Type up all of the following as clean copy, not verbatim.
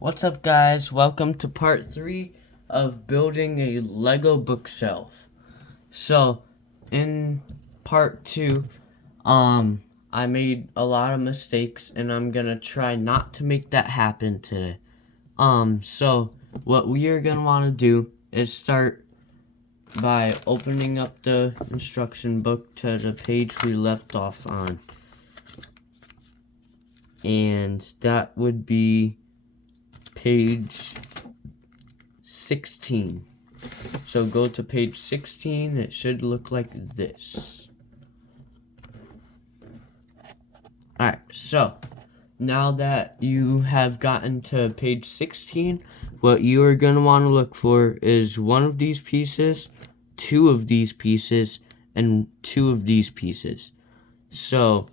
What's up, guys? Welcome to part 3 of building a Lego bookshelf. So, in part 2, I made a lot of mistakes and I'm gonna try not to make that happen today. So what we are gonna want to do is start by opening up the instruction book to the page we left off on. And that would be page 16. So go to page 16. It should look like this. Alright, so now that you have gotten to page 16, what you are going to want to look for is one of these pieces, two of these pieces, and two of these pieces. So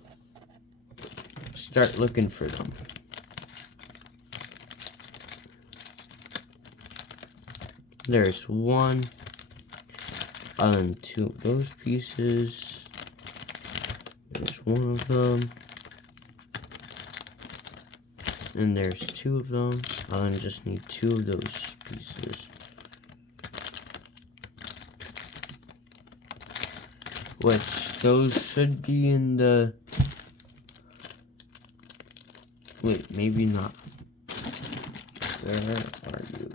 start looking for them. There's one and two of those pieces. There's one of them. And there's two of them. I just need two of those pieces. Which, those should be in the... Wait, maybe not. Where are you?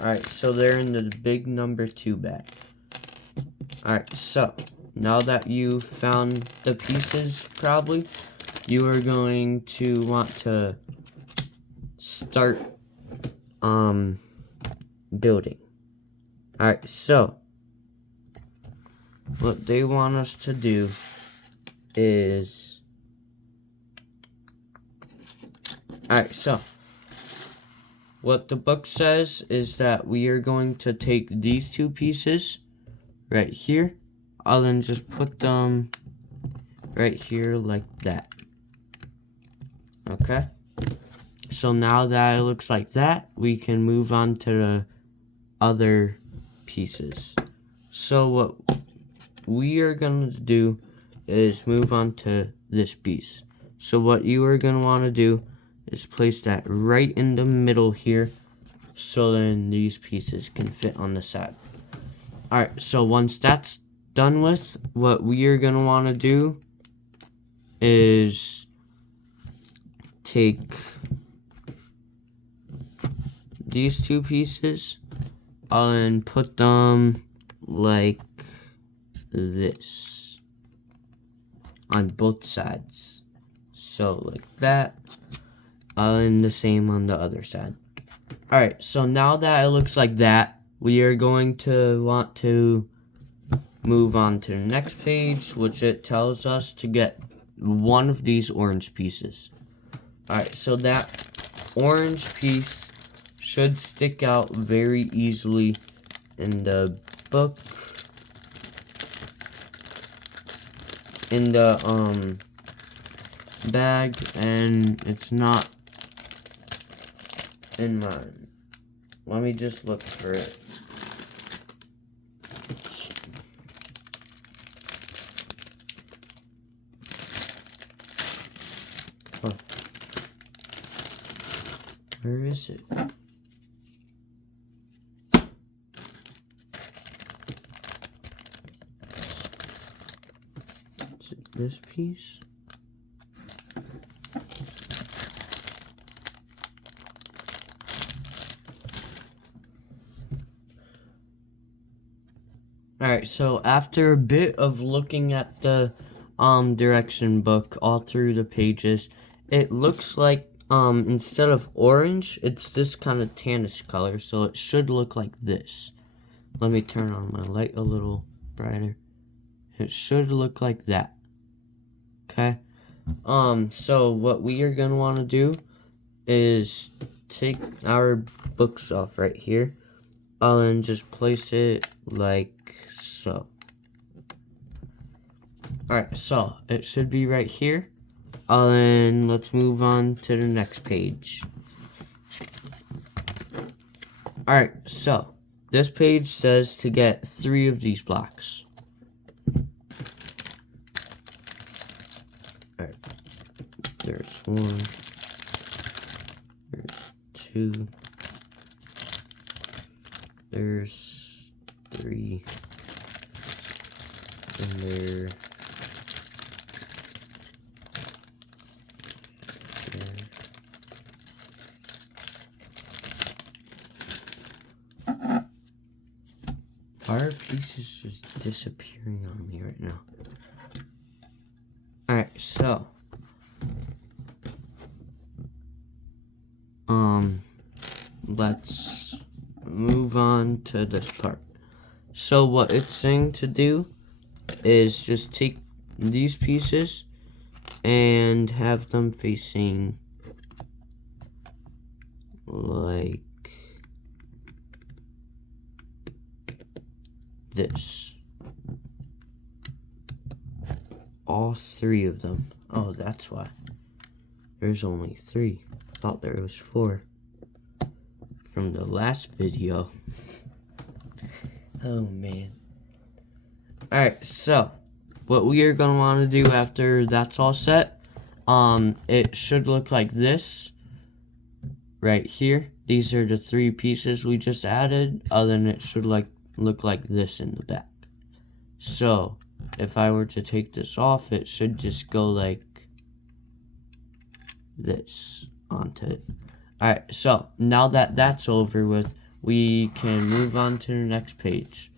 Alright, so they're in the big number 2 bag. Alright, so now that you've found the pieces, probably, you are going to want to start building. Alright, so what they want us to do is... Alright, so what the book says is that we are going to take these two pieces right here. I'll then just put them right here like that. Okay? So now that it looks like that, we can move on to the other pieces. So what we are going to do is move on to this piece. So what you are going to want to do is place that right in the middle here, so then these pieces can fit on the side. Alright, so once that's done with, what we are going to want to do is take these two pieces and put them like this on both sides. So like that. And the same on the other side. Alright, so now that it looks like that, we are going to want to move on to the next page, which it tells us to get one of these orange pieces. Alright, so that orange piece should stick out very easily in the book. In the bag, and it's not in mine. Let me just look for it. Oh. Where is it? Is it this piece? Alright, so after a bit of looking at the direction book all through the pages, it looks like instead of orange, it's this kind of tannish color, so it should look like this. Let me turn on my light a little brighter. It should look like that. Okay? So what we are gonna want to do is take our bookshelf right here and just place it like so. Alright, so it should be right here. And let's move on to the next page. Alright, so this page says to get 3 of these blocks. Alright, there's one, there's 2. There's 3. And there. Why are pieces just disappearing on me right now? Alright, so let's move on to this part. So what it's saying to do is just take these pieces and have them facing like this. All 3 of them. Oh, that's why. There's only 3. Thought there was 4 from the last video. Oh man. Alright, so what we are gonna want to do after that's all set, it should look like this right here. These are the 3 pieces we just added. Other than it should look like this in the back. So if I were to take this off, it should just go like this onto it. Alright, so now that that's over with, we can move on to the next page.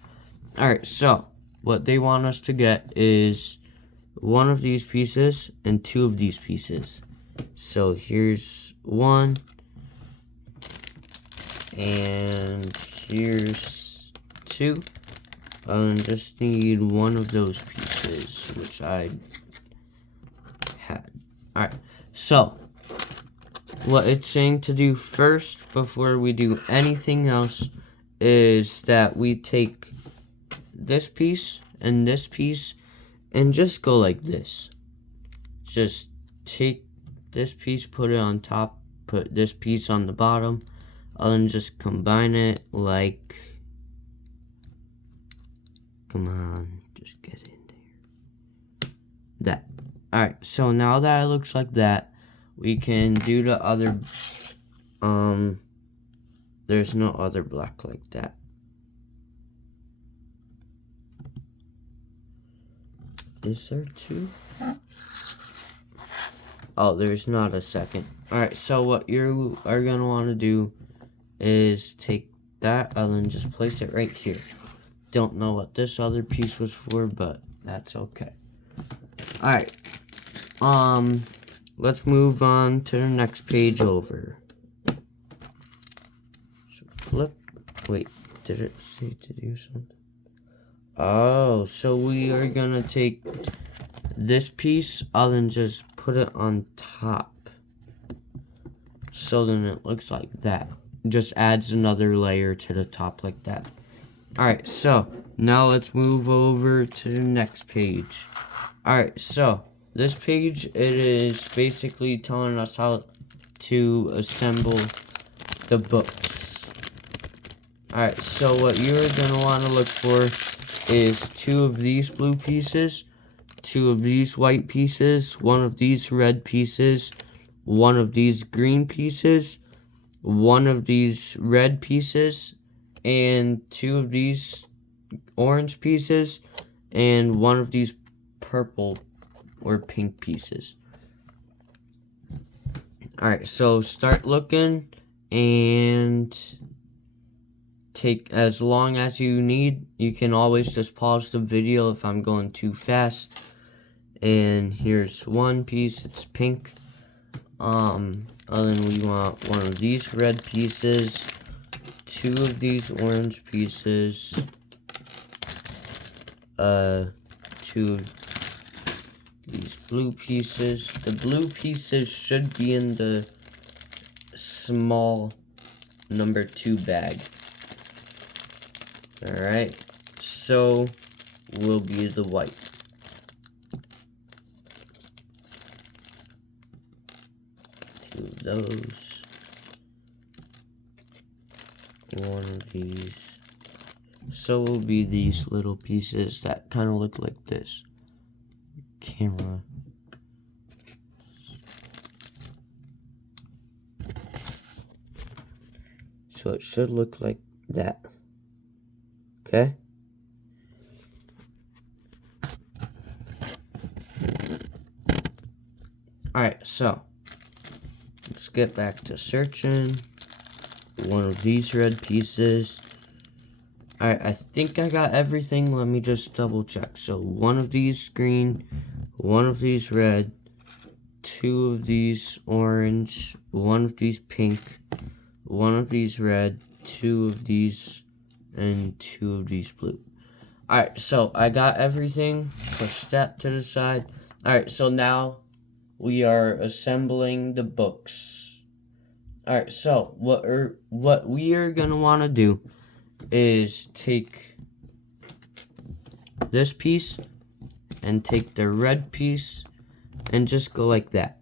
Alright, so what they want us to get is 1 of these pieces and 2 of these pieces. So here's 1 and here's 2. Just need 1 of those pieces, which I had. Alright, so what it's saying to do first before we do anything else is that we take this piece and just go like this. Just take this piece, put it on top, put this piece on the bottom, and then just combine it like, come on, just get in there. That. Alright, so now that it looks like that, we can do the other, there's no other black like that. Is there 2? Oh, there's not a second. Alright, so what you are going to want to do is take that and then just place it right here. Don't know what this other piece was for, but that's okay. Alright. Let's move on to the next page over. So flip. Wait, did it say to do something? Oh, so we are gonna take this piece and then just put it on top. So then it looks like that. Just adds another layer to the top like that. Alright, so now let's move over to the next page. Alright, so this page, it is basically telling us how to assemble the books. Alright, so what you're going to want to look for is 2 of these blue pieces, 2 of these white pieces, 1 of these red pieces, 1 of these green pieces, 1 of these red pieces, and 2 of these orange pieces, and 1 of these purple or pink pieces. Alright, so start looking and take as long as you need. You can always just pause the video if I'm going too fast. And here's 1 piece, it's pink. And then we want 1 of these red pieces, 2 of these orange pieces, 2 of these blue pieces. The blue pieces should be in the small number 2 bag. Alright, so will be the white. Two of those. 1 of these. So will be these little pieces that kind of look like this. Camera. So it should look like that. Okay? Alright, so let's get back to searching. One of these red pieces. Alright, I think I got everything. Let me just double check. So one of these green, one of these red, two of these orange, one of these pink, one of these red, two of these, and two of these blue. Alright, so I got everything. Push that to the side. Alright, so now we are assembling the books. Alright, so what we are gonna want to do is take this piece and take the red piece and just go like that.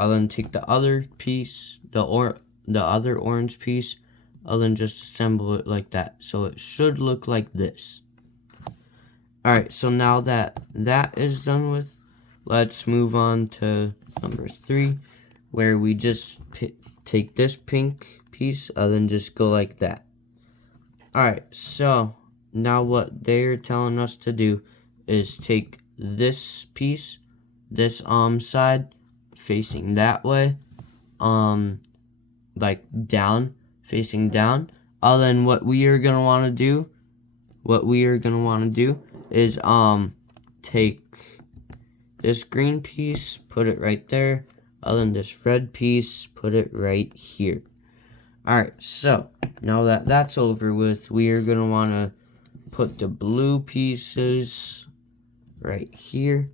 I'll then take the other piece, the other orange piece, I'll then just assemble it like that. So it should look like this. Alright, so now that that is done with, let's move on to number 3, where we just take this pink piece, and then just go like that. Alright, so now what they're telling us to do is take this piece, this side, facing that way, like down, facing down. Then what we are gonna want to do, is take this green piece, put it right there, then this red piece, put it right here. Alright, so now that that's over with, we are gonna want to put the blue pieces right here,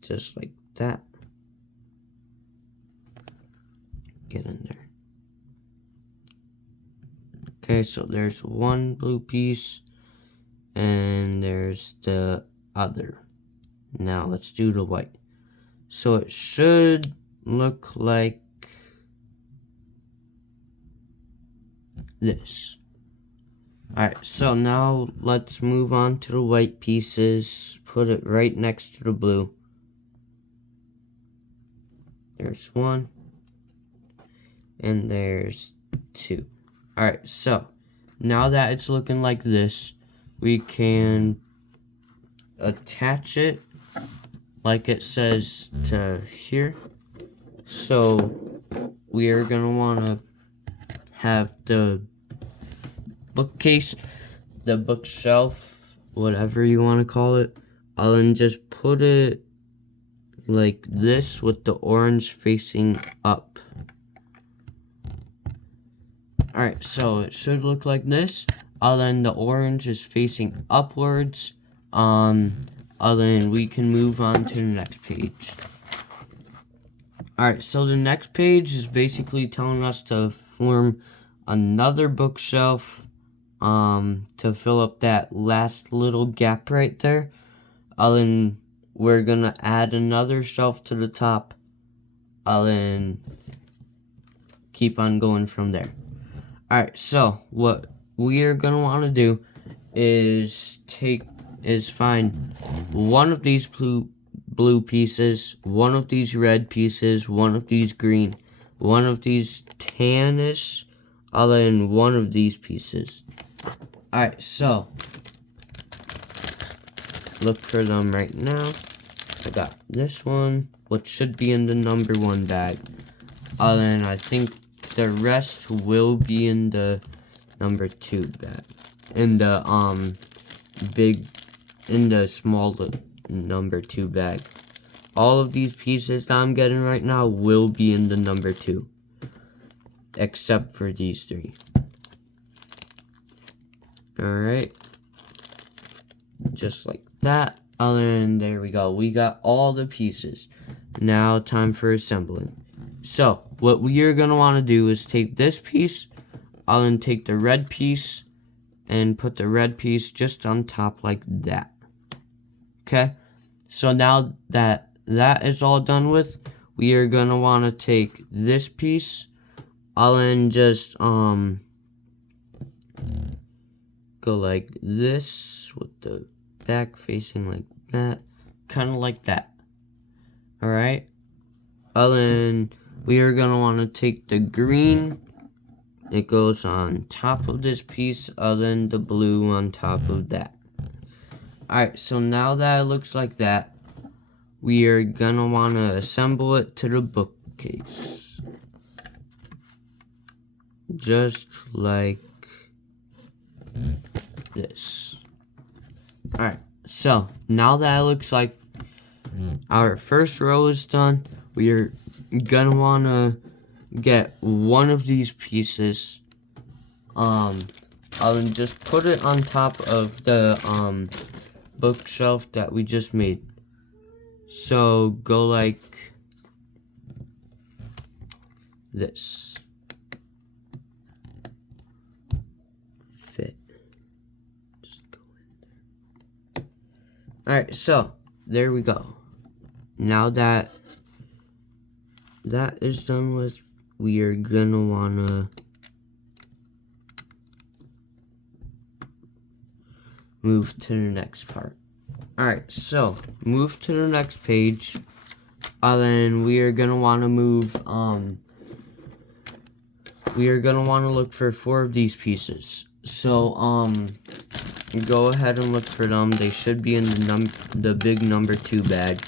just like that. Get in there. Okay, so there's one blue piece, and there's the other. Now let's do the white. So it should look like this. Alright, so now let's move on to the white pieces. Put it right next to the blue. There's one. And there's two. Alright, so now that it's looking like this, we can attach it like it says to here. So we are gonna want to have the bookcase, the bookshelf, whatever you want to call it. I'll then just put it like this with the orange facing up. Alright, so it should look like this. Then the orange is facing upwards. Then we can move on to the next page. Alright, so the next page is basically telling us to form another bookshelf to fill up that last little gap right there. Then we're gonna add another shelf to the top. Then keep on going from there. Alright, so what we are gonna want to do is find one of these blue pieces, one of these red pieces, one of these green, one of these tannish, then one of these pieces. Alright, so look for them right now. I got this one, which should be in the number 1 bag. Then I think the rest will be in the number 2 bag. In the small number 2 bag. All of these pieces that I'm getting right now will be in the number 2. Except for these 3. Alright. Just like that. And there we go. We got all the pieces. Now time for assembling. So, what we are going to want to do is take this piece. I'll then take the red piece and put the red piece just on top like that. Okay? So now that that is all done with, we are going to want to take this piece. I'll then just go like this with the back facing like that. Kind of like that. Alright? Then we are going to want to take the green it goes on top of this piece, then the blue on top of that. Alright, so now that it looks like that, we are gonna want to assemble it to the bookcase. Just like this. Alright, so now that it looks like our first row is done, we are gonna want to get one of these pieces. I'll just put it on top of the bookshelf that we just made. So go like this. Fit. Just go in there. Alright, so there we go. Now that that is done with, we are gonna wanna move to the next part. Alright, so move to the next page. Then we are gonna wanna move we are gonna wanna look for 4 of these pieces. So go ahead and look for them. They should be in the big number 2 bag.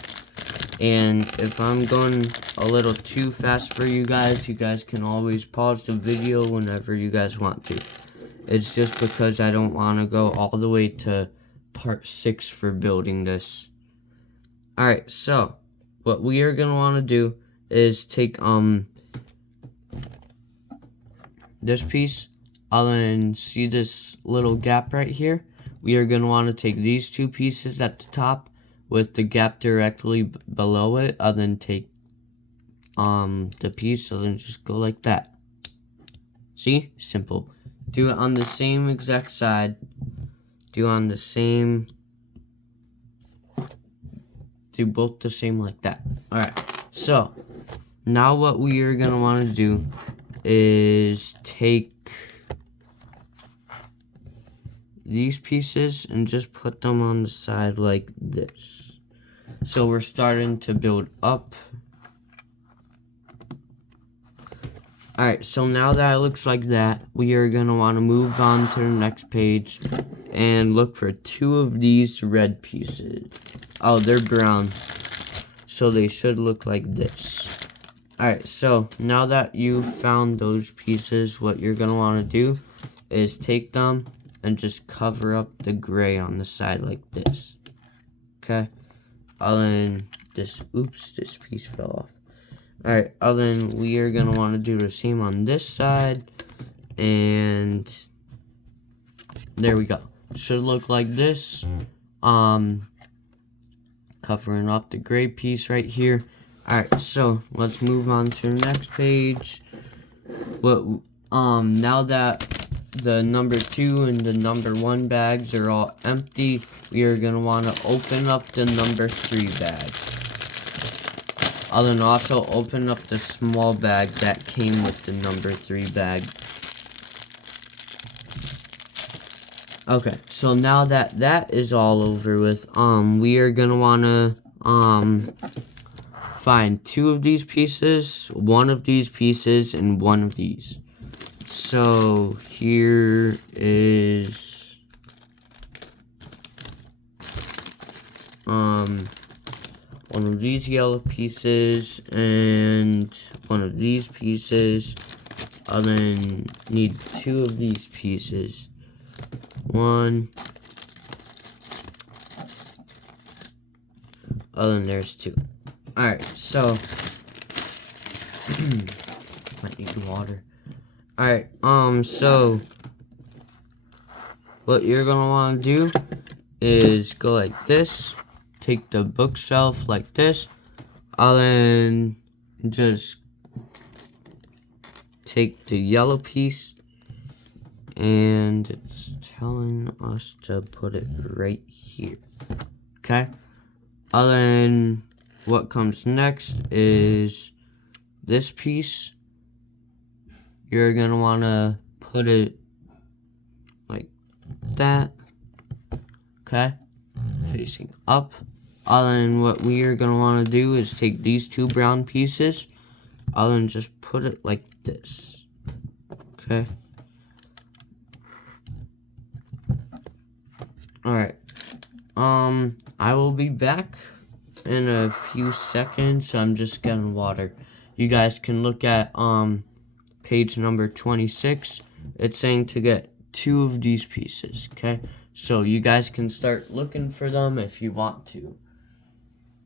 And if I'm going a little too fast for you guys can always pause the video whenever you guys want to. It's just because I don't want to go all the way to part 6 for building this. Alright, so what we are going to want to do is take this piece, and see this little gap right here. We are going to want to take these 2 pieces at the top with the gap directly below it, and then take the piece, and then just go like that. See? Simple. Do it on the same exact side. Do both the same like that. Alright, so now what we are gonna want to do is take these pieces and just put them on the side like this. So we're starting to build up. Alright, so now that it looks like that, we are going to want to move on to the next page and look for 2 of these red pieces. Oh, they're brown, so they should look like this. Alright, so now that you've found those pieces, what you're going to want to do is take them and just cover up the gray on the side like this. Okay? Then this piece fell off. Alright, then we are going to want to do the same on this side. And there we go. Should look like this. Covering up the gray piece right here. Alright, so let's move on to the next page. Now that the number 2 and the number 1 bags are all empty, we are going to want to open up the number 3 bag. I'll then also open up the small bag that came with the number 3 bag. Okay, so now that that is all over with, we are going to want to, find 2 of these pieces, 1 of these pieces, and 1 of these. So here is one of these yellow pieces and 1 of these pieces. I'll then need 2 of these pieces. 1. Oh, then there's 2. Alright, so might need water. Alright, so what you're gonna wanna do is go like this, take the bookshelf like this, then just take the yellow piece, and it's telling us to put it right here. Okay? Then what comes next is this piece. You're gonna wanna put it like that. Okay? Facing up. Then what we are gonna wanna do is take these 2 brown pieces. Then just put it like this. Okay. Alright. I will be back in a few seconds. I'm just getting water. You guys can look at, page number 26. It's saying to get 2 of these pieces, okay? So you guys can start looking for them if you want to.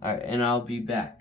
Alright, and I'll be back.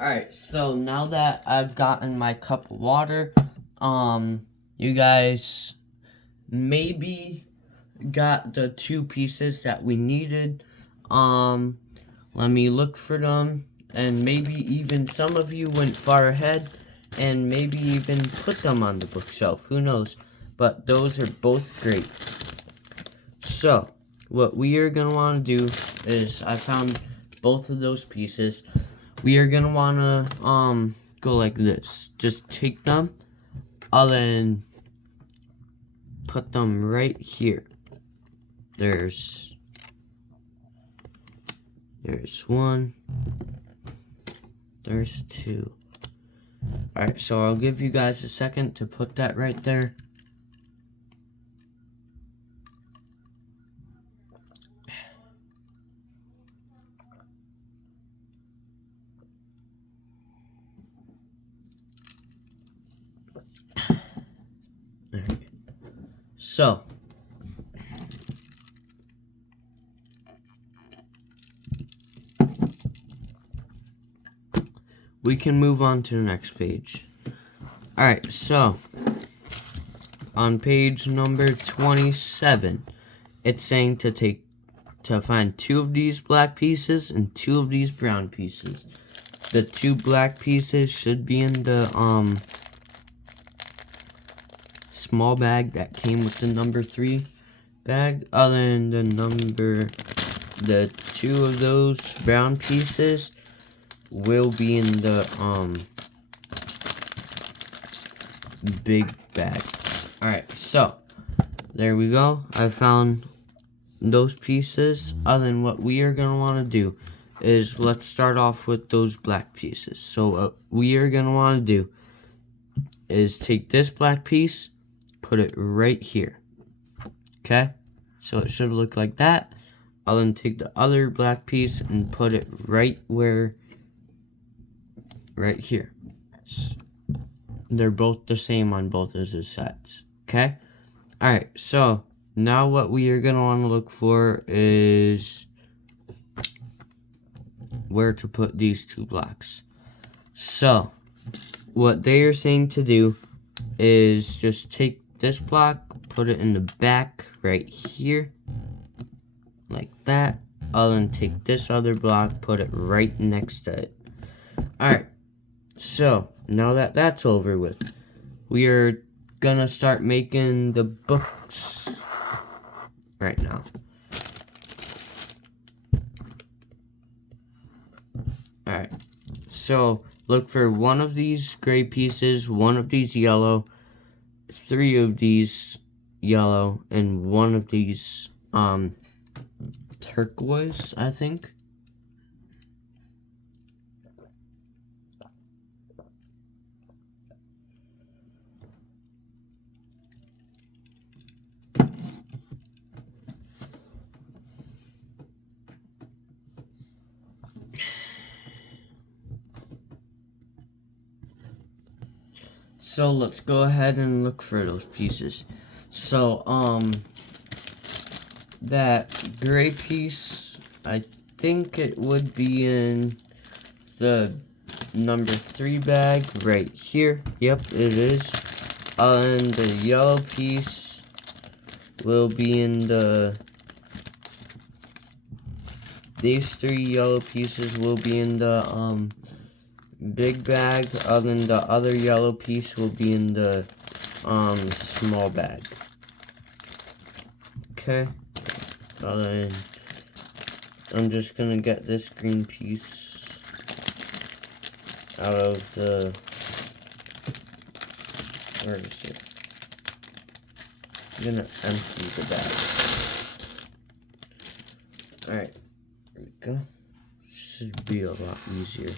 Alright, so now that I've gotten my cup of water, you guys maybe got the 2 pieces that we needed. Let me look for them, and maybe even some of you went far ahead, and maybe even put them on the bookshelf, who knows, but those are both great. So, what we are going to want to do is, I found both of those pieces. We are going to want to, go like this. Just take them, I'll then put them right here. There's 1, there's 2. Alright, so I'll give you guys a second to put that right there. Alright. So, we can move on to the next page. Alright, so, on page number 27, it's saying to find 2 of these black pieces and 2 of these brown pieces. The 2 black pieces should be in the, small bag that came with the number 3 bag. Other than the 2 of those brown pieces will be in the big bag. Alright, so there we go. I found those pieces. Other than what we are gonna want to do is, let's start off with those black pieces. So what we are gonna want to do is take this black piece, put it right here. Okay, so it should look like that. I'll then take the other black piece and put it right here. They're both the same on both of the sides. Okay, alright, so now what we are gonna want to look for is where to put these 2 blocks. So what they are saying to do is just take this block, put it in the back right here, like that. I'll then take this other block, put it right next to it. Alright, so now that that's over with, we are gonna start making the books right now. Alright, so look for 1 of these gray pieces, 1 of these yellow, 3 of these yellow, and 1 of these turquoise, I think. so let's go ahead and look for those pieces. So, that gray piece, I think it would be in the number 3 bag right here. Yep, it is. And the yellow piece will be in these 3 yellow pieces will be in the big bag, and then the other yellow piece will be in the small bag. Okay. Then I'm just gonna get this green piece out of the, where is it? I'm gonna empty the bag. Alright, there we go. Should be a lot easier.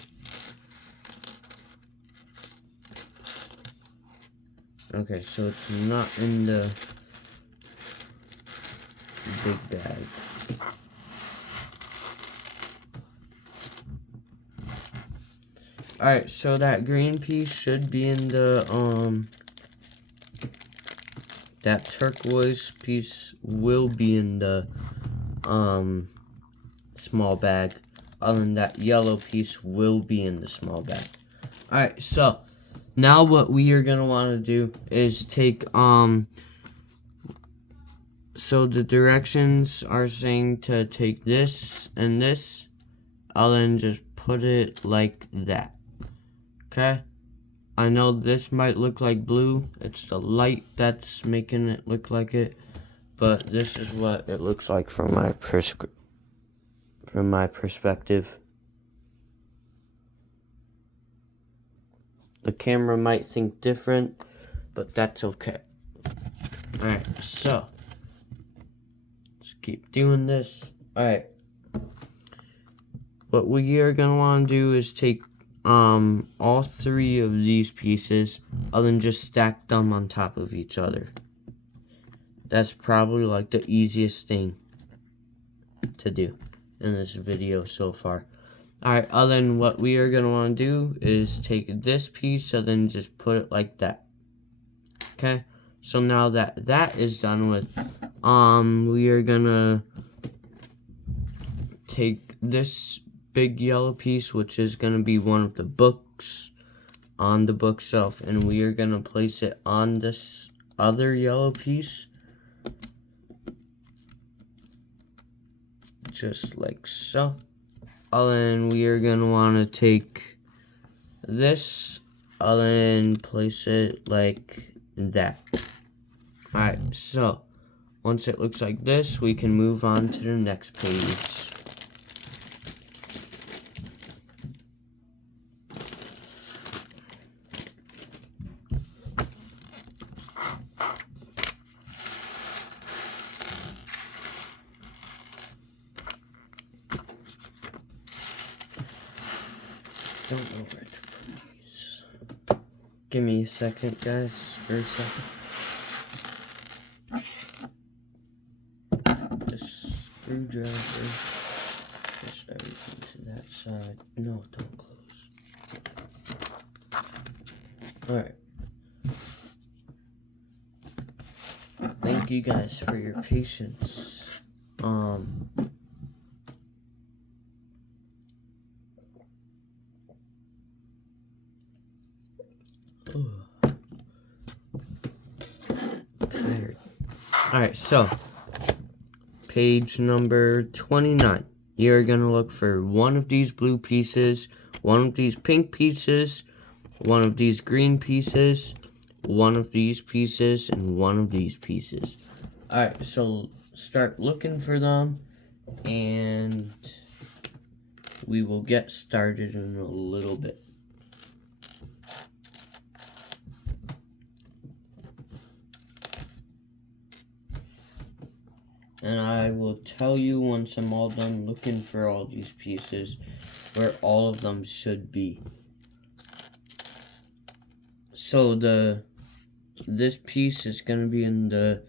Okay, so it's not in the big bag. Alright, so that green piece should be in the, that turquoise piece will be in the, small bag. Other than that yellow piece will be in the small bag. Alright, so now what we are gonna want to do is take, so the directions are saying to take this and this, I'll then just put it like that. Okay? I know this might look like blue, it's the light that's making it look like it, but this is what it looks like from my perspective. The camera might think different, but that's okay. Alright, so let's keep doing this. Alright. What we are gonna want to do is take all 3 of these pieces and then just stack them on top of each other. That's probably like the easiest thing to do in this video so far. Alright, then what we are going to want to do is take this piece and then just put it like that. Okay, so now that that is done with, we are going to take this big yellow piece, which is going to be one of the books on the bookshelf, and we are going to place it on this other yellow piece. Just like so. Then we are going to want to take this and place it like that. Alright, so once it looks like this, we can move on to the next page. Don't know where to put these. Give me a second, guys, for a second. This screwdriver. Push everything to that side. No, don't close. Alright. Thank you guys for your patience. Tired. Alright, so page number 29. You're gonna look for one of these blue pieces, one of these pink pieces, one of these green pieces, one of these pieces, and one of these pieces. Alright, so start looking for them, and we will get started in a little bit. And I will tell you once I'm all done looking for all these pieces where all of them should be. So this piece is gonna be in the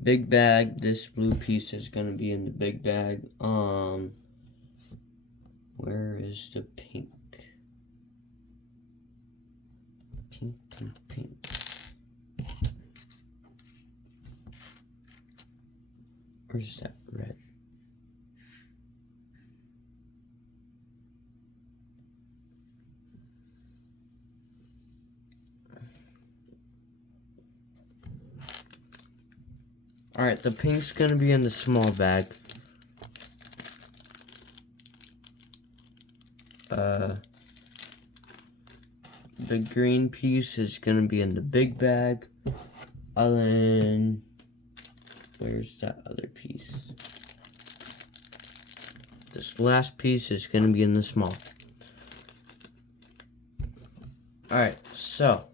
big bag. This blue piece is gonna be in the big bag. Where is the pink? Pink. Where's that red? Alright, the pink's gonna be in the small bag. The green piece is gonna be in the big bag. And then, where's that other piece? This last piece is gonna be in the small. Alright, so,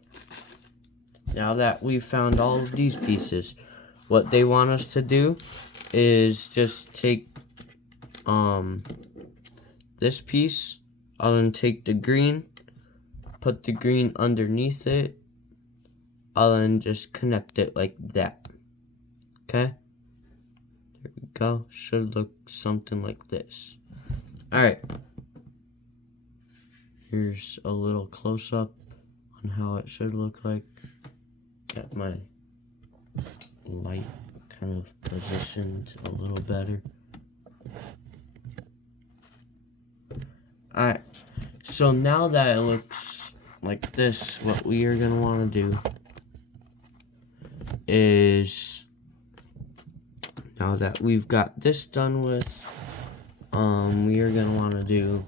now that we've found all of these pieces, what they want us to do is just take this piece, I'll then take the green, put the green underneath it, I'll then just connect it like that. Okay? There we go. Should look something like this. Alright. Here's a little close-up on how it should look like. Get my light kind of positioned a little better. Alright, so now that it looks like this, what we are going to want to do is, now that we've got this done with, we are going to want to do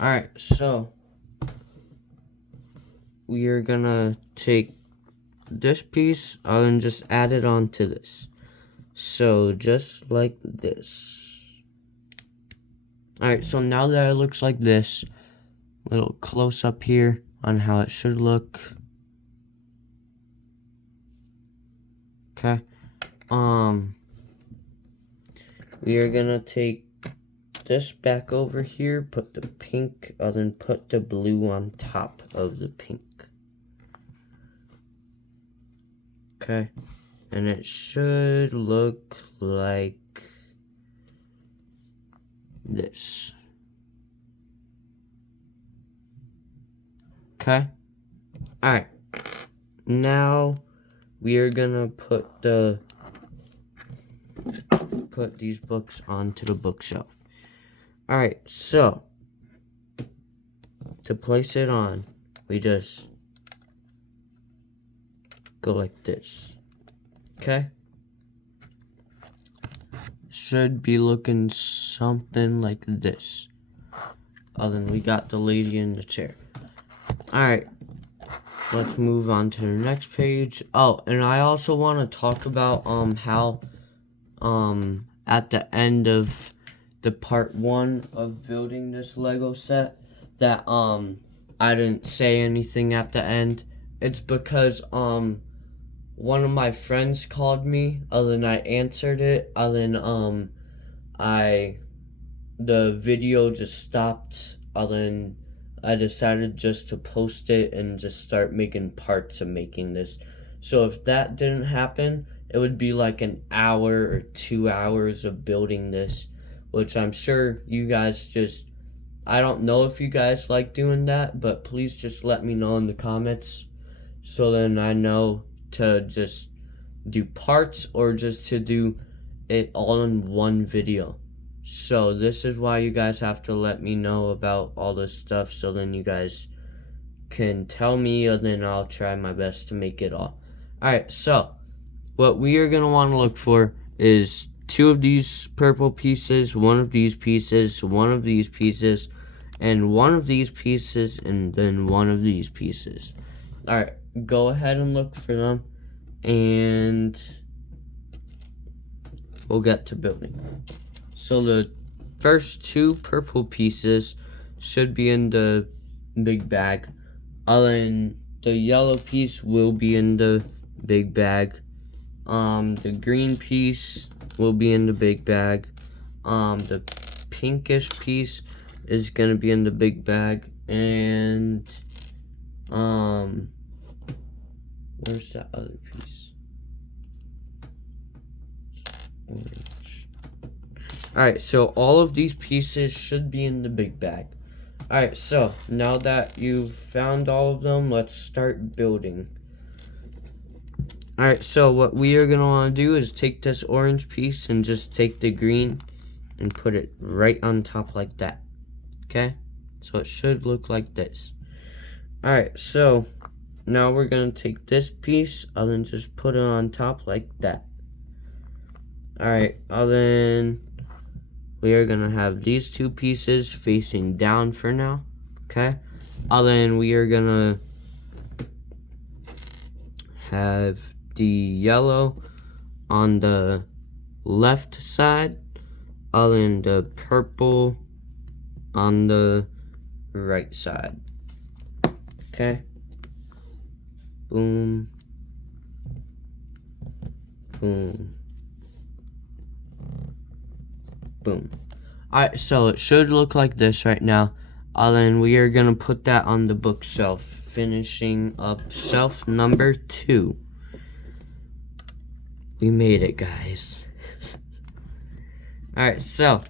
alright, so we are gonna take this piece and just add it onto this. So just like this. Alright, so now that it looks like this, little close up here on how it should look. Okay. We are gonna take this back over here, put the pink, and then put the blue on top of the pink. Okay, and it should look like this. Okay, alright, now we are gonna put these books onto the bookshelf. Alright, so to place it on, we just go like this. Okay? Should be looking something like this. Oh, then we got the lady in the chair. Alright, let's move on to the next page. Oh, and I also want to talk about how at the end of the part 1 of building this Lego set that I didn't say anything at the end. It's because one of my friends called me, and then I answered it, and then the video just stopped, and then I decided just to post it and just start making parts of making this. So if that didn't happen, it would be like an hour or 2 hours of building this, which I'm sure you guys just, I don't know if you guys like doing that, but please just let me know in the comments so then I know to just do parts or just to do it all in one video. So this is why you guys have to let me know about all this stuff, so then you guys can tell me, and then I'll try my best to make it all. Alright, so what we are going to want to look for is 2 of these purple pieces, 1 of these pieces, 1 of these pieces, and 1 of these pieces, and then 1 of these pieces. Alright, go ahead and look for them, and we'll get to building. So the first 2 purple pieces should be in the big bag. And the yellow piece will be in the big bag. The green piece will be in the big bag. The pinkish piece is gonna be in the big bag. And where's that other piece? Orange. Alright, so all of these pieces should be in the big bag. Alright, so now that you've found all of them, let's start building. Alright, so what we are going to want to do is take this orange piece and just take the green and put it right on top like that. Okay? So it should look like this. Alright, so now we're going to take this piece and then just put it on top like that. Alright, then we are going to have these two pieces facing down for now. Okay? Then we are going to have the yellow on the left side, and the purple on the right side. Okay? Boom. Boom. Boom. Alright, so it should look like this right now. Then we are going to put that on the bookshelf, finishing up shelf number 2. We made it, guys. Alright, so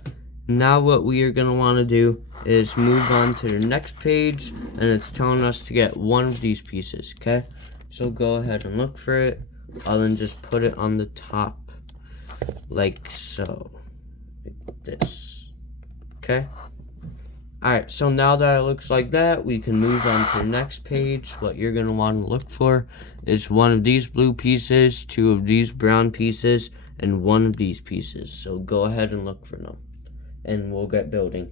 now what we are going to want to do is move on to the next page, and it's telling us to get one of these pieces, okay? So go ahead and look for it. Then just put it on the top, like so. Like this. Okay? Alright, so now that it looks like that, we can move on to the next page. What you're going to want to look for is one of these blue pieces, 2 of these brown pieces, and 1 of these pieces. So go ahead and look for them, and we'll get building.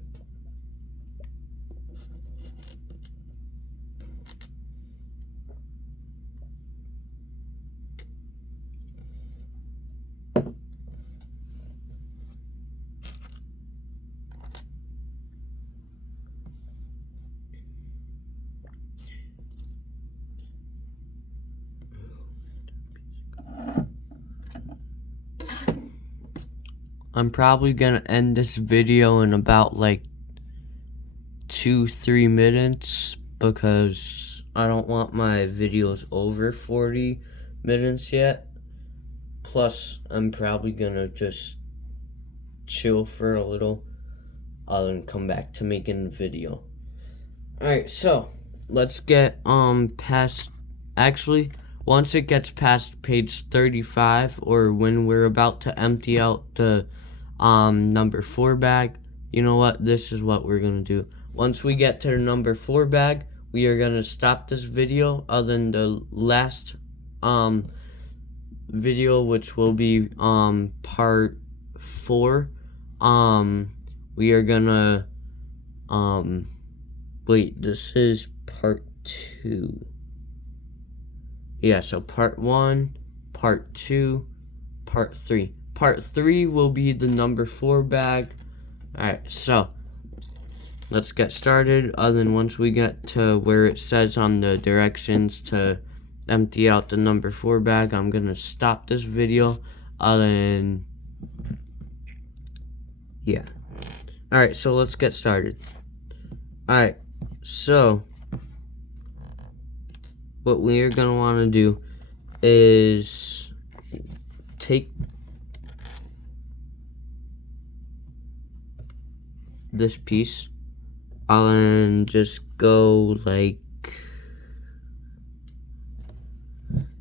I'm probably gonna end this video in about like 2-3 minutes because I don't want my videos over 40 minutes yet. Plus, I'm probably gonna just chill for a little and come back to making the video. Alright, so let's get past, actually, once it gets past page 35, or when we're about to empty out the number 4 bag, you know what, this is what we're gonna do. Once we get to the number 4 bag, we are gonna stop this video, other than the last video, which will be part 4. We are gonna wait, this is part 2. Yeah, so part 1, part 2, part 3. Part 3 will be the number 4 bag. Alright, so let's get started. Then once we get to where it says on the directions to empty out the number 4 bag, I'm gonna stop this video. Then yeah. Alright, so let's get started. Alright, so what we are gonna want to do is take this piece and just go like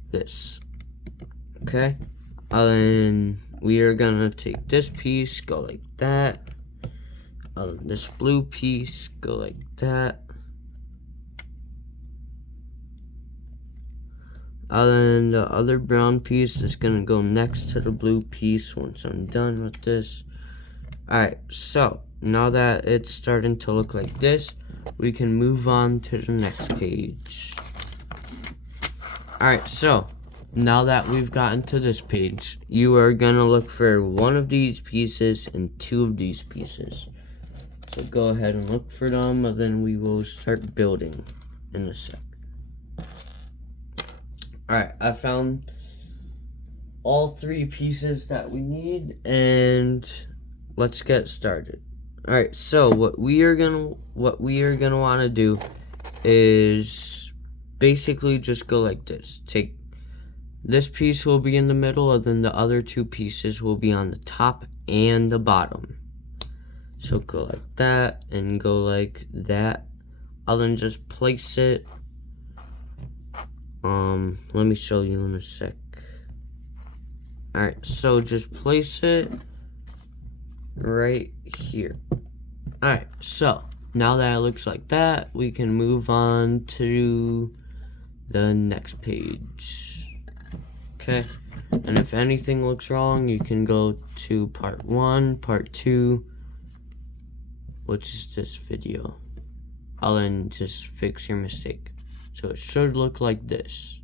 this. Okay? And we are gonna take this piece, go like that. This blue piece, go like that. And the other brown piece is gonna go next to the blue piece once I'm done with this. Alright, so now that it's starting to look like this, we can move on to the next page. Alright, so now that we've gotten to this page, you are gonna look for one of these pieces and 2 of these pieces. So go ahead and look for them, and then we will start building in a sec. Alright, I found all 3 pieces that we need, and let's get started. Alright, so what we are gonna want to do is basically just go like this. Take this piece will be in the middle, and then the other 2 pieces will be on the top and the bottom. So go like that and go like that. I'll then just place it. Let me show you in a sec. Alright, so just place it right here. Alright, so now that it looks like that, we can move on to the next page. Okay, and if anything looks wrong, you can go to part 1, part 2, which is this video. I'll then just fix your mistake. So it should look like this.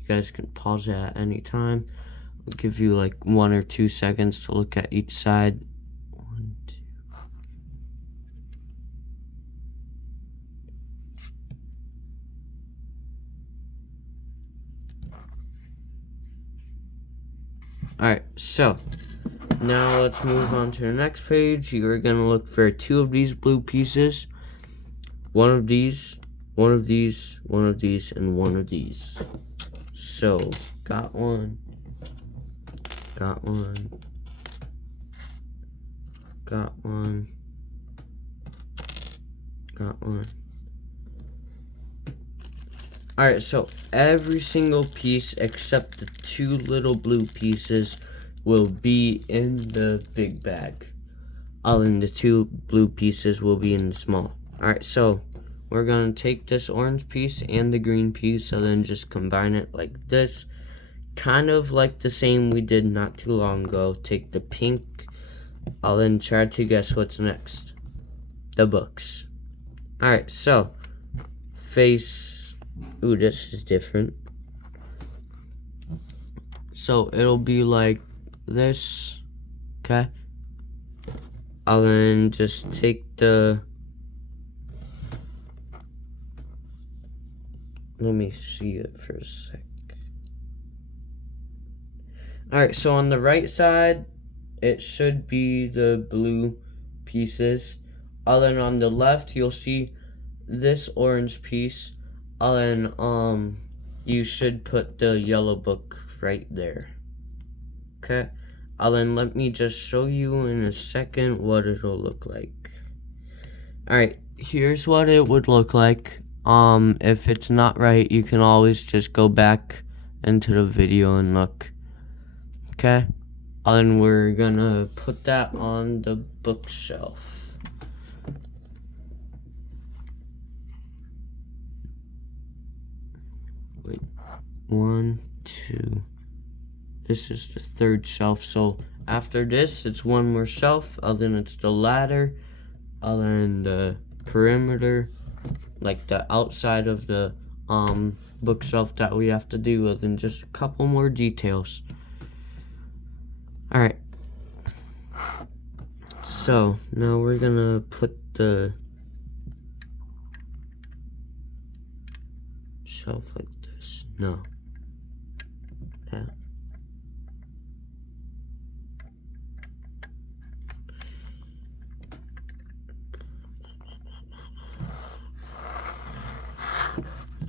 You guys can pause it at any time. I'll give you like 1 or 2 seconds to look at each side. 1, 2. Alright, so now let's move on to the next page. You are going to look for 2 of these blue pieces. One of these, one of these, one of these, and one of these. So, got one, got one, got one, got one. Alright, so every single piece except the 2 little blue pieces will be in the big bag. And the 2 blue pieces will be in the small. Alright, so we're going to take this orange piece and the green piece and then just combine it like this. Kind of like the same we did not too long ago. Take the pink. I'll then try to guess what's next. The books. Alright, so face. Ooh, this is different. So it'll be like this. Okay. I'll then just take the. Let me see it for a sec. Alright, so on the right side, it should be the blue pieces. Then on the left, you'll see this orange piece. Then you should put the yellow book right there. Okay. Then let me just show you in a second what it'll look like. Alright, here's what it would look like. If it's not right, you can always just go back into the video and look. Okay? Then we're gonna put that on the bookshelf. Wait, 1, 2. This is the 3rd shelf. So after this, it's 1 more shelf. Then it's the ladder. Then the perimeter, like the outside of the bookshelf that we have to do. And then just a couple more details. Alright. So now we're gonna put the shelf like this. No. That.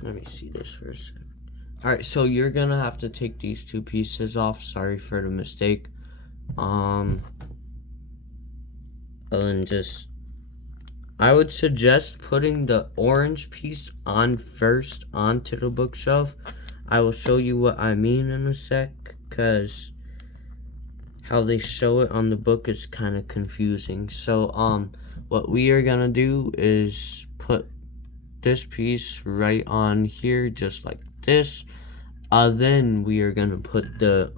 Let me see this for a second. Alright, so you're gonna have to take these 2 pieces off. Sorry for the mistake. And just, I would suggest putting the orange piece on first onto the bookshelf. I will show you what I mean in a sec, because how they show it on the book is kind of confusing. So, what we are gonna do is put this piece right on here, just like this. Then we are gonna put the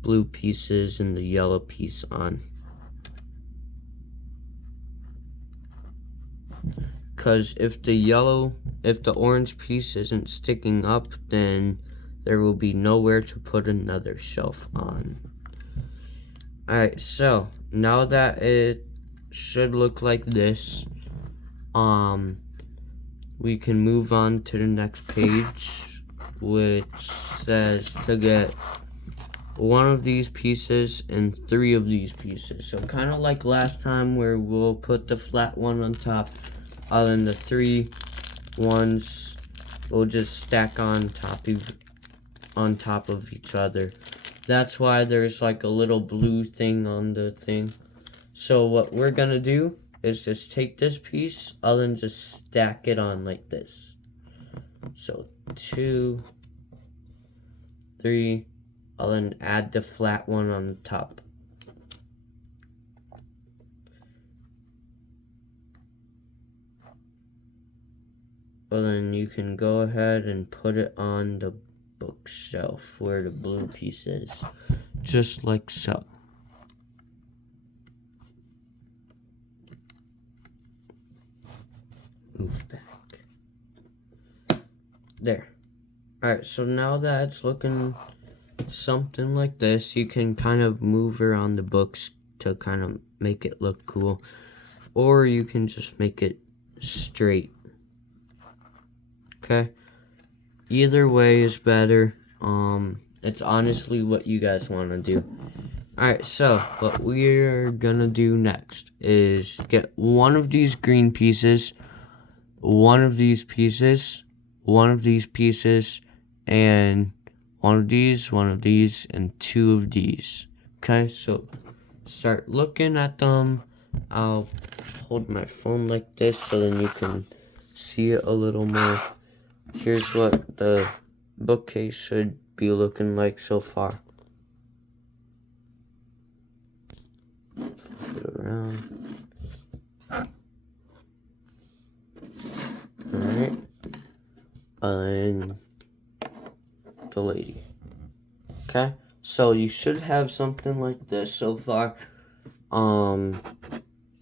blue pieces and the yellow piece on. Because if the orange piece isn't sticking up, then there will be nowhere to put another shelf on. Alright, so now that it should look like this, we can move on to the next page, which says to get 1 of these pieces and 3 of these pieces. So kind of like last time where we'll put the flat one on top, then the 3 ones will just stack on top of each other. That's why there's like a little blue thing on the thing. So what we're gonna do is just take this piece, then just stack it on like this. So 2, 3. I'll then add the flat one on the top. Well, then you can go ahead and put it on the bookshelf where the blue piece is, just like so. Move back. There. Alright, so now that it's looking something like this, you can kind of move around the books to kind of make it look cool, or you can just make it straight. Okay, either way is better. It's honestly what you guys want to do. Alright, so what we're gonna do next is get one of these green pieces, one of these pieces, one of these pieces, and one of these, and 2 of these. Okay, so start looking at them. I'll hold my phone like this so then you can see it a little more. Here's what the bookcase should be looking like so far. Flip it around. Alright. And the lady. Okay? So you should have something like this so far.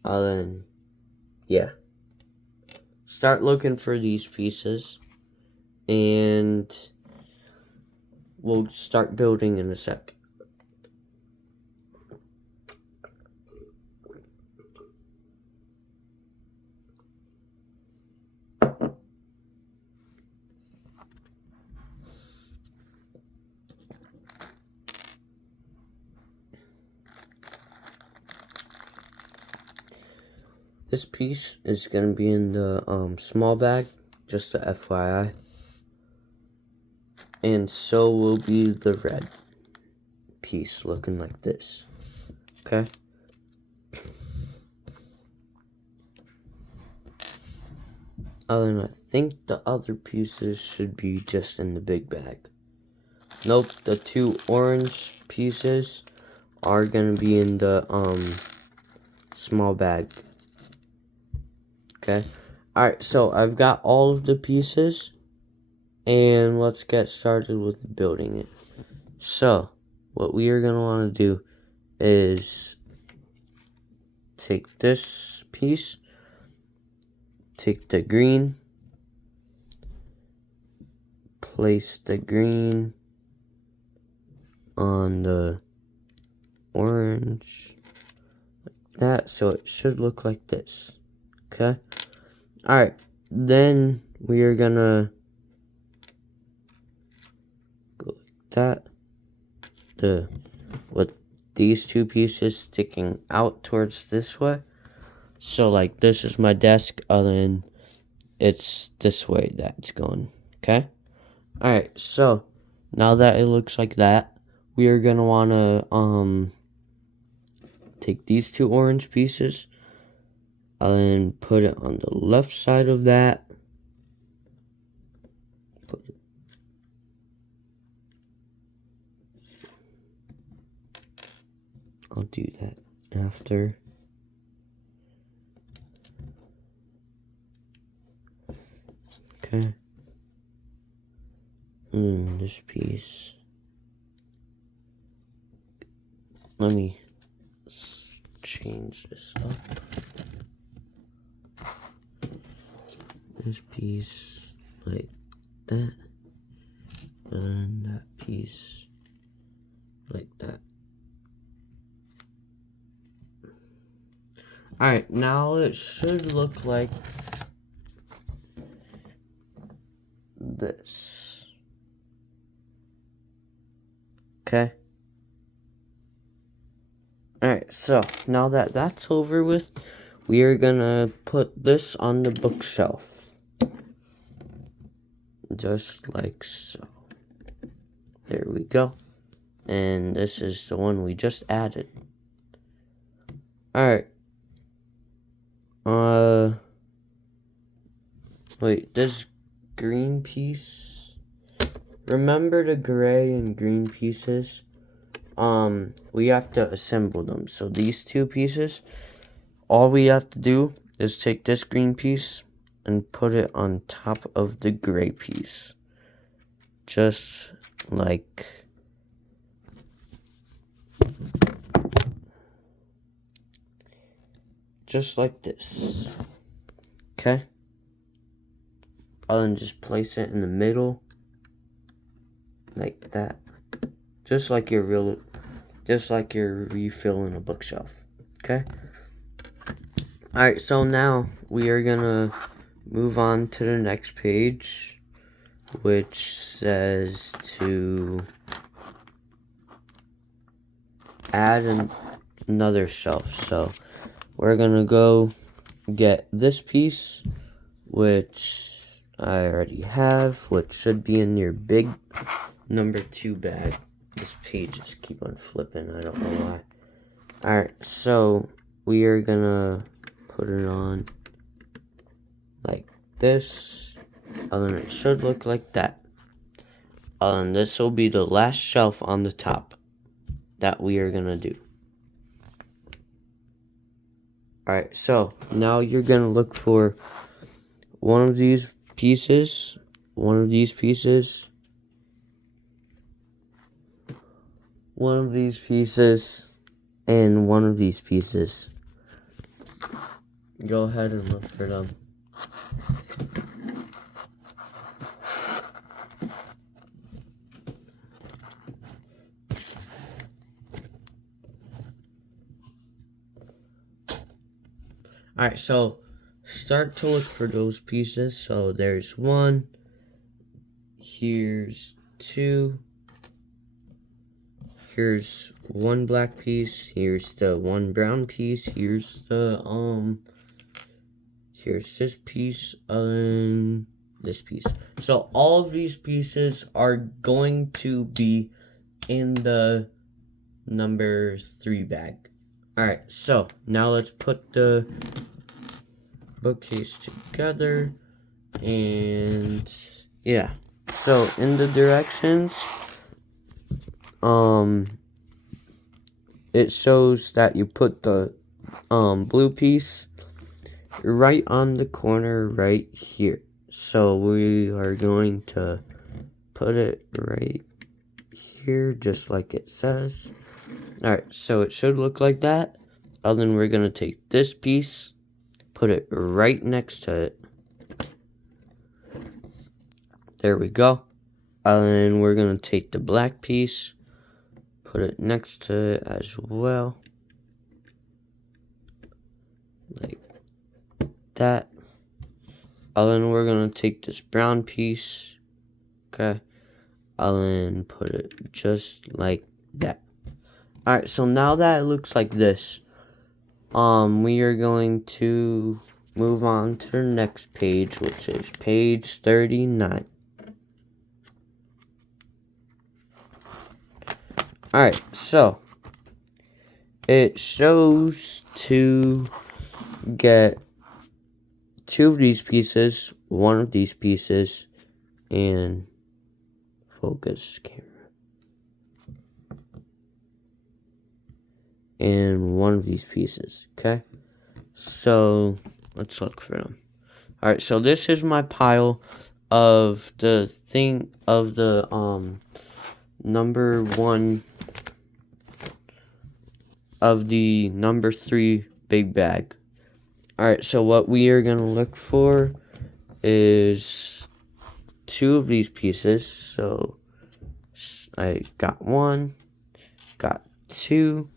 Then yeah. Start looking for these pieces. And we'll start building in a sec. This piece is going to be in the small bag, just a FYI. And so will be the red piece looking like this. Okay? And I think the other pieces should be just in the big bag. Nope, the 2 orange pieces are going to be in the small bag. Okay? Alright, so I've got all of the pieces. And let's get started with building it. So, what we are going to want to do is take this piece, take the green, place the green on the orange, like that, so it should look like this. Okay? Alright, then we are going to that with these 2 pieces sticking out towards this way. So like this is my desk, then it's this way that's going. Okay? Alright, so now that it looks like that, we are gonna wanna take these 2 orange pieces and put it on the left side of that. I'll do that after. Okay. This piece. Let me change this up. This piece like that. And that piece like that. Alright, now it should look like this. Okay? Alright, so now that that's over with, we are gonna put this on the bookshelf. Just like so. There we go. And this is the one we just added. Alright. Wait, this green piece remember the gray and green pieces? We have to assemble them. So these two pieces, all we have to do is take this green piece and put it on top of the gray piece. Just like this. Okay? I'll then just place it in the middle. Like that. Just like you're refilling a bookshelf. Okay? Alright, so now we are gonna move on to the next page, which says to add another shelf. So we're gonna go get this piece, which I already have, which should be in your big number 2 bag. This pages keep on flipping, I don't know why. Alright, so we are gonna put it on like this, and then it should look like that. And this will be the last shelf on the top that we are gonna do. Alright, so now you're gonna look for one of these pieces, one of these pieces, one of these pieces, and one of these pieces. Go ahead and look for them. Alright, so start to look for those pieces. So there's 1, here's 2, here's 1 black piece, here's the 1 brown piece, here's this piece, and this piece. So all of these pieces are going to be in the number 3 bag. Alright, so now let's put the bookcase together, and yeah. So in the directions, it shows that you put the blue piece right on the corner right here. So we are going to put it right here, just like it says. Alright, so it should look like that. And then we're gonna take this piece, put it right next to it. There we go. And then we're gonna take the black piece, put it next to it as well. Like that. And then we're gonna take this brown piece, okay, and then put it just like that. Alright, so now that it looks like this, we are going to move on to the next page, which is page 39. Alright, so it shows to get 2 of these pieces, 1 of these pieces, and focus camera, and 1 of these pieces, okay? So let's look for them. Alright, so this is my pile of the number 1 of the number 3 big bag. Alright, so what we are gonna look for is 2 of these pieces. So I got 1, got 2,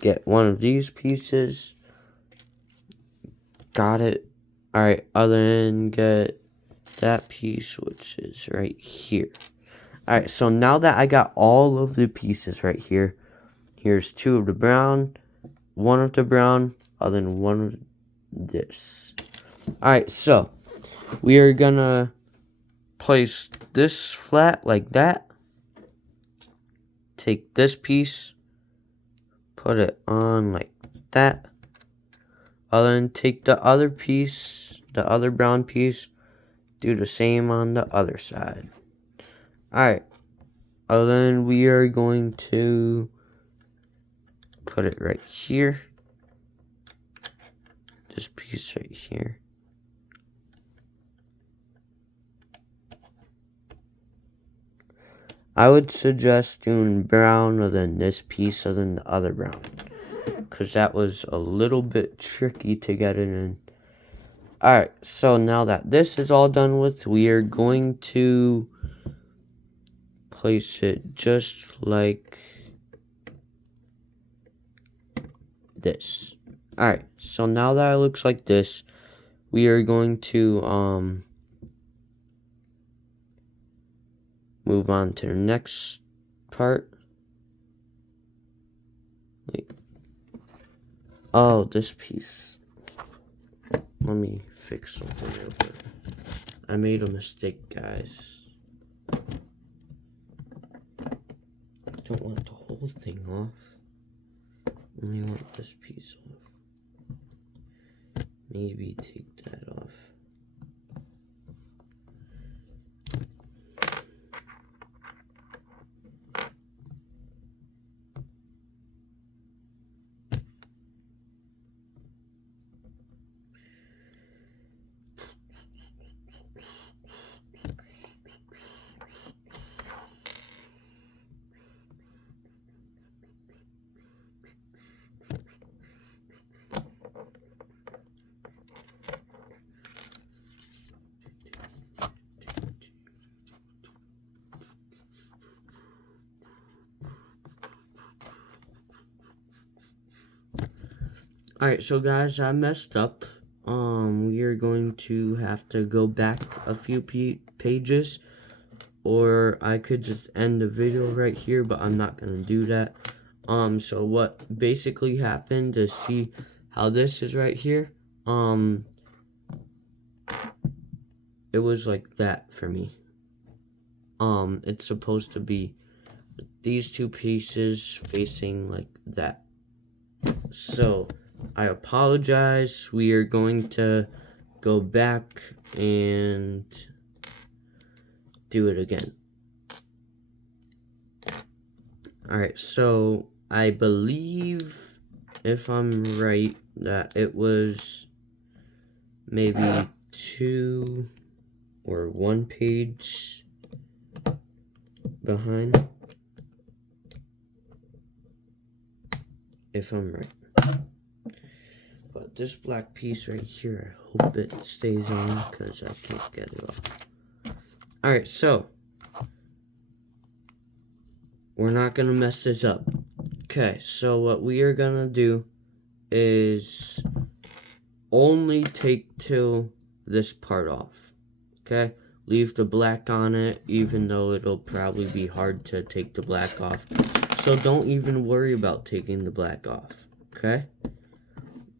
get 1 of these pieces, got it. Alright, other than get that piece, which is right here. Alright, so now that I got all of the pieces right here, here's 2 of the brown, 1 of the brown, and then 1 of this. Alright, so we are gonna place this flat like that. Take this piece, put it on like that. And then take the other piece, the other brown piece, do the same on the other side. Alright. Then we are going to put it right here. This piece right here. I would suggest doing brown other than this piece other than the other brown. Because that was a little bit tricky to get it in. Alright, so now that this is all done with, we are going to place it just like this. Alright, so now that it looks like this, we are going to move on to the next part. Wait. Oh, this piece. Let me fix something real quick. I made a mistake, guys. I don't want the whole thing off. Only want this piece off. Maybe take that off. Alright, so guys, I messed up. We are going to have to go back a few pages, or I could just end the video right here, but I'm not gonna do that. So what basically happened is, see how this is right here? It was like that for me. It's supposed to be these two pieces facing like that. So I apologize. We are going to go back and do it again. Alright, so I believe, if I'm right, that it was maybe 2 or 1 page behind. If I'm right. But this black piece right here, I hope it stays on because I can't get it off. Alright, so we're not gonna mess this up. Okay, so what we are gonna do is only take till this part off. Okay? Leave the black on it, even though it'll probably be hard to take the black off. So don't even worry about taking the black off. Okay?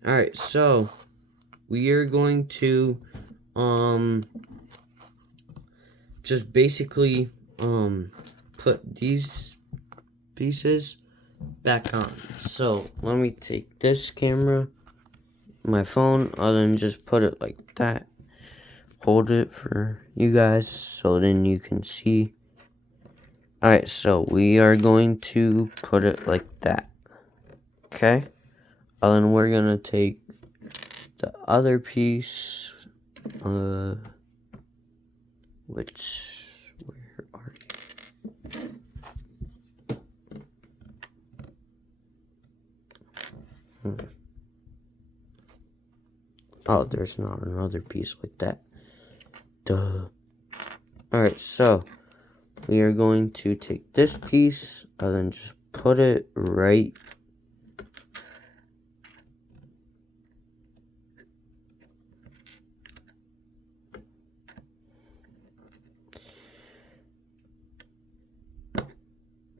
Alright, so we are going to just basically put these pieces back on. So let me take this camera, my phone, other than just put it like that. Hold it for you guys so then you can see. Alright, so we are going to put it like that. Okay? And then we're gonna take the other piece, which, where are you? Oh, there's not another piece like that. Duh. Alright, so we are going to take this piece and then just put it right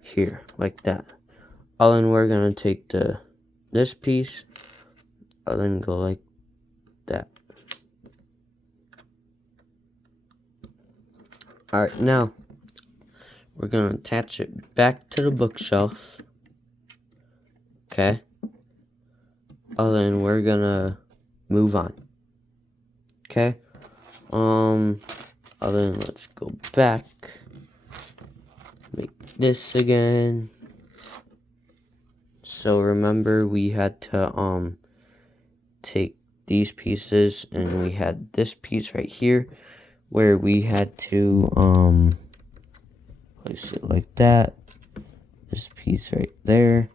here, like that. And then we're gonna take this piece and then go like that. Alright, now we're gonna attach it back to the bookshelf. Okay. And then we're gonna move on. Okay. And then let's go back. make this again. So remember, we had to take these pieces, and we had this piece right here where we had to place it like that. This piece right there,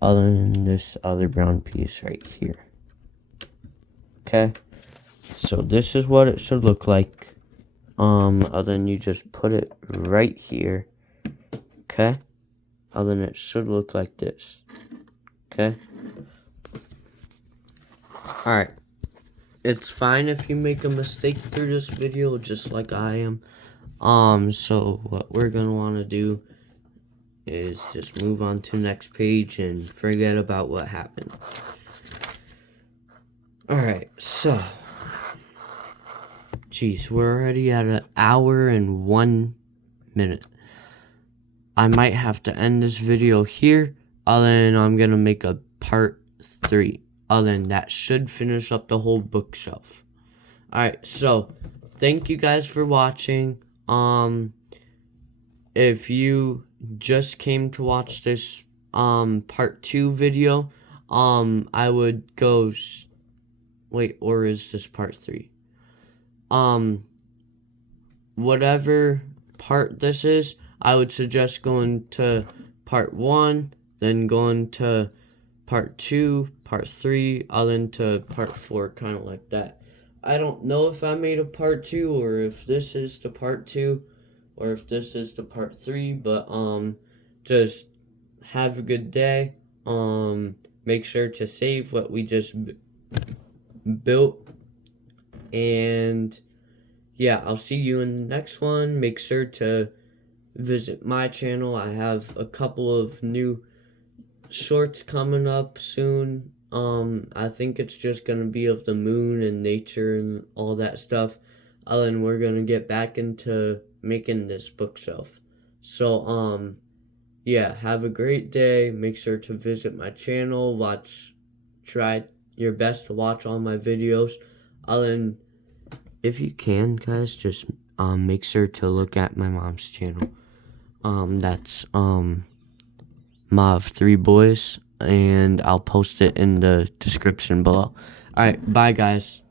other than this other brown piece right here. Okay, so this is what it should look like. Other than you just put it right here. Okay, other than it should look like this. Okay. Alright. It's fine if you make a mistake through this video, just like I am. So what we're gonna want to do is just move on to the next page and forget about what happened. Alright, so jeez, we're already at an hour and 1 minute. I might have to end this video here, other than I'm gonna make a part 3. Other than that should finish up the whole bookshelf. Alright, so thank you guys for watching. If you just came to watch this part 2 video, I would go wait, or is this part 3? Whatever part this is, I would suggest going to part 1, then going to part 2, part 3, other than to part 4, kind of like that. I don't know if I made a part 2, or if this is the part 2, or if this is the part 3, but just have a good day. Make sure to save what we just built, and yeah, I'll see you in the next one. Make sure to visit my channel. I have a couple of new shorts coming up soon. I think it's just gonna be of the moon and nature and all that stuff. Then we're gonna get back into making this bookshelf. So yeah, have a great day. Make sure to visit my channel. Try your best to watch all my videos. Then if you can, guys, just make sure to look at my mom's channel. That's Ma of 3 Boys, and I'll post it in the description below. Alright, bye guys.